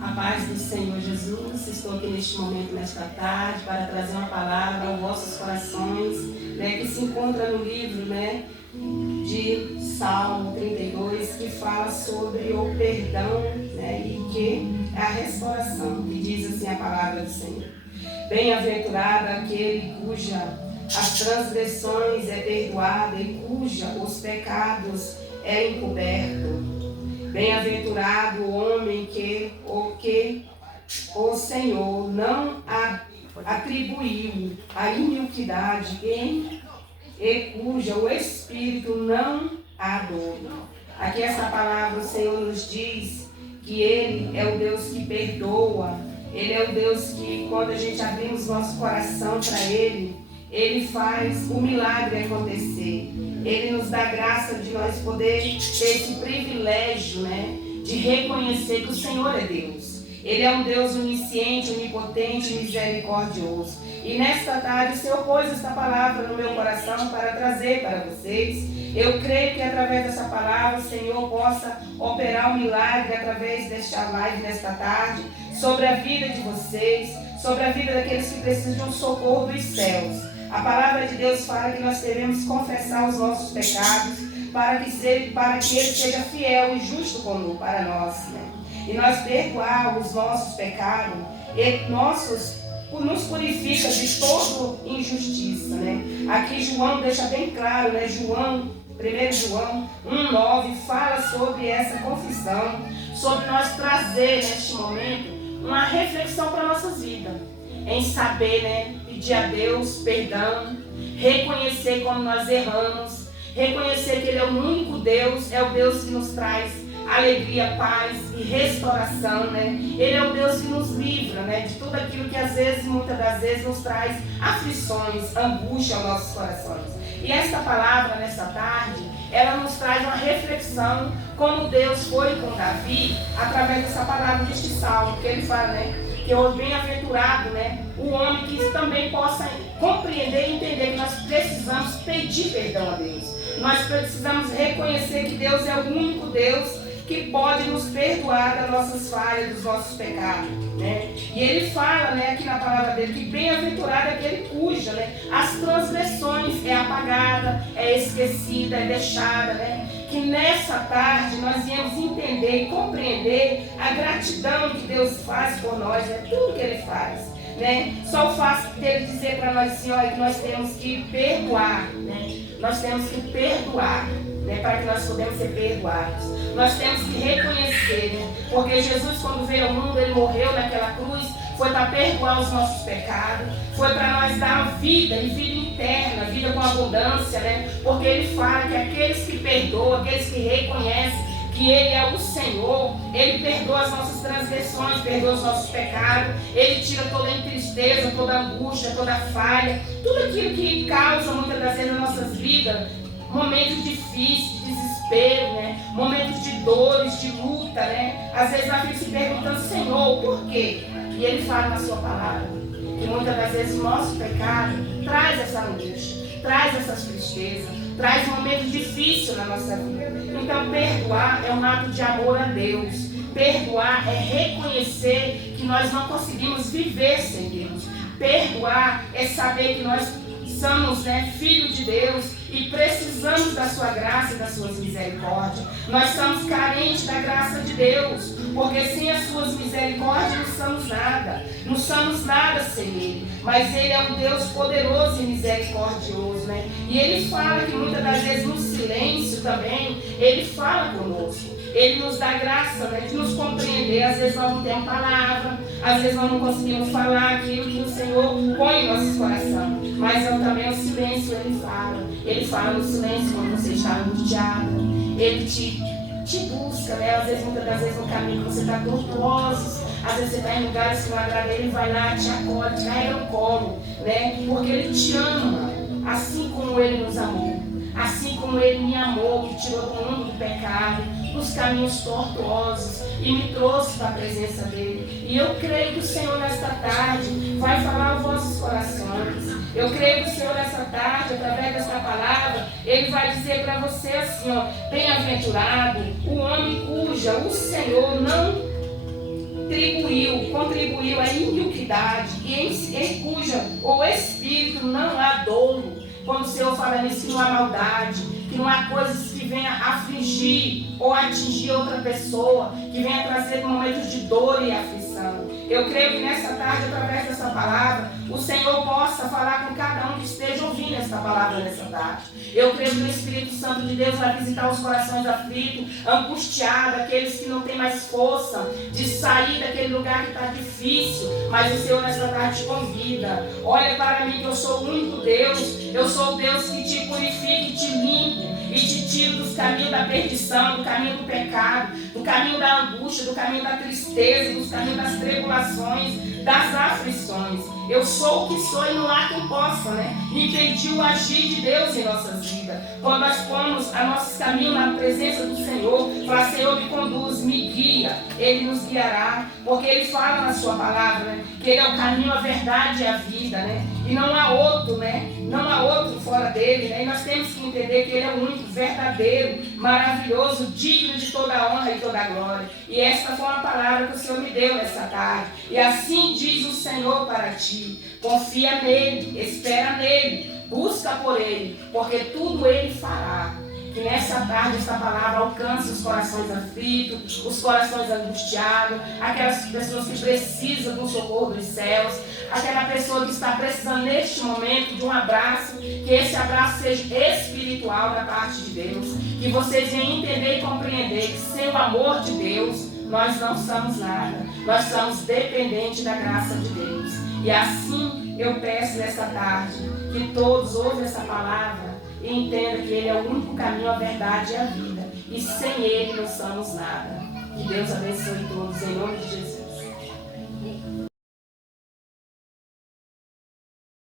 A paz do Senhor Jesus, estou aqui neste momento, nesta tarde, para trazer uma palavra aos vossos corações, que se encontra no livro, de Salmo 32, que fala sobre o perdão, e que é a restauração, que diz assim a palavra do Senhor. Bem-aventurado aquele cuja as transgressões é perdoada e cuja os pecados é encoberto. Bem-aventurado o homem que o Senhor não atribuiu a iniquidade e cuja o Espírito não adora. Aqui essa palavra o Senhor nos diz que Ele é o Deus que perdoa. Ele é o Deus que, quando a gente abrimos nosso coração para Ele, Ele faz o milagre acontecer. Ele nos dá graça de nós poder ter esse privilégio, de reconhecer que o Senhor é Deus. Ele é um Deus onisciente, onipotente, misericordioso. E nesta tarde o Senhor pôs esta palavra no meu coração para trazer para vocês. Eu creio que através dessa palavra o Senhor possa operar um milagre através desta live, desta tarde, sobre a vida de vocês, sobre a vida daqueles que precisam de um socorro dos céus. A palavra de Deus fala que nós devemos confessar os nossos pecados para que Ele seja fiel e justo para nós. E nós perdoar os nossos pecados, nos purifica de toda injustiça. Aqui João deixa bem claro, 1 João 1,9 fala sobre essa confissão, sobre nós trazer neste momento uma reflexão para a nossa vida, em saber, pedir a Deus perdão, reconhecer como nós erramos, reconhecer que Ele é o único Deus, é o Deus que nos traz alegria, paz e restauração, Ele é o Deus que nos livra, de tudo aquilo que às vezes, muitas das vezes, nos traz aflições, angústia aos nossos corações. E esta palavra, nessa tarde, ela nos traz uma reflexão, como Deus foi com Davi, através dessa palavra deste salmo, que ele fala, que é o bem-aventurado, o homem que também possa compreender e entender que nós precisamos pedir perdão a Deus. Nós precisamos reconhecer que Deus é o único Deus que pode nos perdoar das nossas falhas, dos nossos pecados. E ele fala, aqui na palavra dele, que bem-aventurado é aquele cuja as transgressões é apagada, é esquecida, é deixada. Que nessa tarde nós viemos entender e compreender a gratidão que Deus faz por nós, tudo que Ele faz. Só o fato dele dizer para nós assim, que nós temos que perdoar, nós temos que perdoar, para que nós podemos ser perdoados. Nós temos que reconhecer, porque Jesus, quando veio ao mundo, Ele morreu naquela cruz, foi para perdoar os nossos pecados, foi para nós dar a vida e vida interna, vida com abundância, porque Ele fala que aqueles que perdoam, aqueles que reconhecem que Ele é o Senhor, Ele perdoa as nossas transgressões, perdoa os nossos pecados, Ele tira toda a tristeza, toda a angústia, toda a falha, tudo aquilo que causa muitas das vezes nas nossas vidas, momentos difíceis, de desespero, momentos de dores, de luta, às vezes nós ficamos se perguntando, Senhor, por quê? E Ele fala na sua palavra, que muitas das vezes o nosso pecado traz essa angústia, traz essas tristezas, traz momentos difíceis na nossa vida. Então perdoar é um ato de amor a Deus. Perdoar é reconhecer que nós não conseguimos viver sem Deus. Perdoar é saber que nós somos filhos de Deus e precisamos da sua graça e das suas misericórdias. Nós somos carentes da graça de Deus, porque sem as suas misericórdias não somos nada sem Ele. Mas Ele é um Deus poderoso e misericordioso, E Ele fala que muitas das vezes no silêncio também, Ele fala conosco. Ele nos dá graça, de nos compreender. Às vezes nós não temos palavra, às vezes nós não conseguimos falar aquilo que o Senhor põe em nossos corações. Mas também o silêncio Ele fala. Ele fala no silêncio quando você está angustiado. Ele te busca, Às vezes, muitas das vezes no caminho que você está tortuoso. Às vezes você está em lugares que não agrada, Ele vai lá, te acolhe, te carrega no colo, Porque Ele te ama, assim como Ele nos amou. Assim como Ele me amou, me tirou do mundo do pecado, dos caminhos tortuosos e me trouxe para a presença dEle. E eu creio que o Senhor nesta tarde vai falar aos vossos corações. Eu creio que o Senhor nessa tarde, através desta palavra, Ele vai dizer para você assim, bem-aventurado o homem cuja o Senhor não atribuiu a iniquidade e em cuja o espírito não há dolo. Quando o Senhor fala nisso, que não há maldade, que não há coisas que venham afligir ou atingir outra pessoa, que venha trazer momentos de dor e aflição. Eu creio que nessa tarde, através dessa palavra, o Senhor possa falar com cada um que esteja ouvindo essa palavra nessa tarde. Eu creio que o Espírito Santo de Deus vai visitar os corações aflitos, angustiados, aqueles que não têm mais força de sair daquele lugar que está difícil. Mas o Senhor nessa tarde te convida. Olha para mim que eu sou o único Deus. Eu sou o Deus que te purifica e te limpa e te tira dos caminhos da perdição, do caminho do pecado, do caminho da angústia, do caminho da tristeza, dos caminhos das tribulações, das aflições. Eu sou o que sou e não há quem possa, impedir o agir de Deus em nossas vidas. Quando nós pomos a nossos caminhos na presença do Senhor, falar, Senhor, me conduz, me guia, Ele nos guiará, porque Ele fala na sua palavra, que Ele é o caminho, a verdade e a vida, e não há outro, não há outro fora dele, e nós temos que entender que Ele é o único, verdadeiro, maravilhoso, digno de toda a honra e toda a glória. E esta foi uma palavra que o Senhor me deu nessa tarde. E assim diz o Senhor para ti: confia nele, espera nele, busca por ele, porque tudo ele fará. Que nessa tarde essa palavra alcance os corações aflitos, os corações angustiados, aquelas pessoas que precisam do socorro dos céus, aquela pessoa que está precisando neste momento de um abraço, que esse abraço seja espiritual da parte de Deus, que vocês venham entender e compreender que sem o amor de Deus nós não somos nada, nós somos dependentes da graça de Deus. E assim eu peço nessa tarde que todos ouçam essa palavra e entendam que Ele é o único caminho, a verdade e a vida, e sem Ele não somos nada. Que Deus abençoe todos em